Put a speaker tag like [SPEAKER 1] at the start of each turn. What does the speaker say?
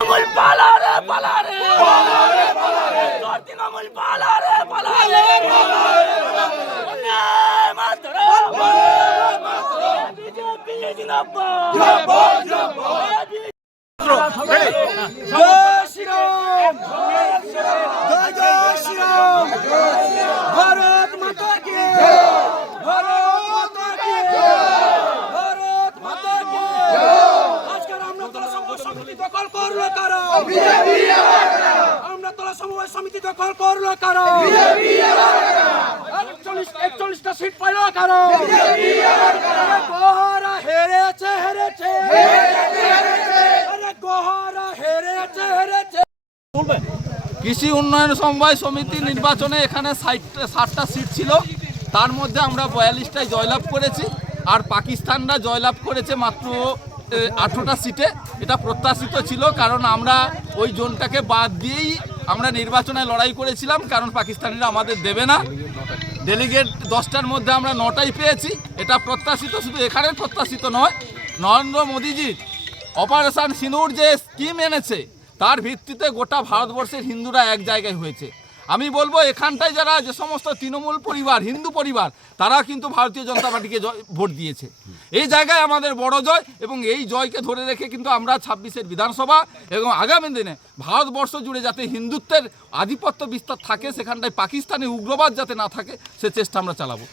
[SPEAKER 1] তৃণমূল পালারে পালারে তোর তৃণমূল পালারে পালারে বন্দে মাতরম বিজেপি জিন্দাবাদ।
[SPEAKER 2] জয় শ্রীরাম দখল করল কারও? আমরা তোলা সমবায় সমিতি দখল করল কারও? একচল্লিশটা সিট পাইলো কারও? গোহারা হেরেছে হেরেছে। গোহারা হেরেছে হেরেছে।
[SPEAKER 3] কৃষি উন্নয়ন সমবায় সমিতি নির্বাচনে এখানে ষাটটা সিট ছিল। তার মধ্যে আমরা বয়াল্লিশটায় জয়লাভ করেছি। আর পাকিস্তানরা জয়লাভ করেছে মাত্র আঠেরোটা সিটে এটা প্রত্যাশিত ছিল, কারণ আমরা ওই জোনটাকে বাদ দিয়েই আমরা নির্বাচনে লড়াই করেছিলাম, কারণ পাকিস্তানিরা আমাদের দেবে না। ডেলিগেট দশটার মধ্যে আমরা নটাই পেয়েছি, এটা প্রত্যাশিত শুধু এখানে প্রত্যাশিত নয়। নরেন্দ্র মোদীজির অপারেশান সিঁদুর যে স্কিম এনেছে, তার ভিত্তিতে গোটা ভারতবর্ষের হিন্দুরা এক জায়গায় হয়েছে। আমি বলব এখানটায় যারা যে সমস্ত তৃণমূল পরিবার, হিন্দু পরিবার, তারা কিন্তু ভারতীয় জনতা পার্টিকে ভোট দিয়েছে। এই জায়গায় আমাদের বড় জয় এবং এই জয়কে ধরে রেখে কিন্তু আমরা ছাব্বিশের বিধানসভা এবং আগামী দিনে ভারতবর্ষ জুড়ে যাতে হিন্দুত্বের আধিপত্য বিস্তার থাকে, সেখানটায় পাকিস্তানি উগ্রবাদ যাতে না থাকে, সে চেষ্টা আমরা চালাবো।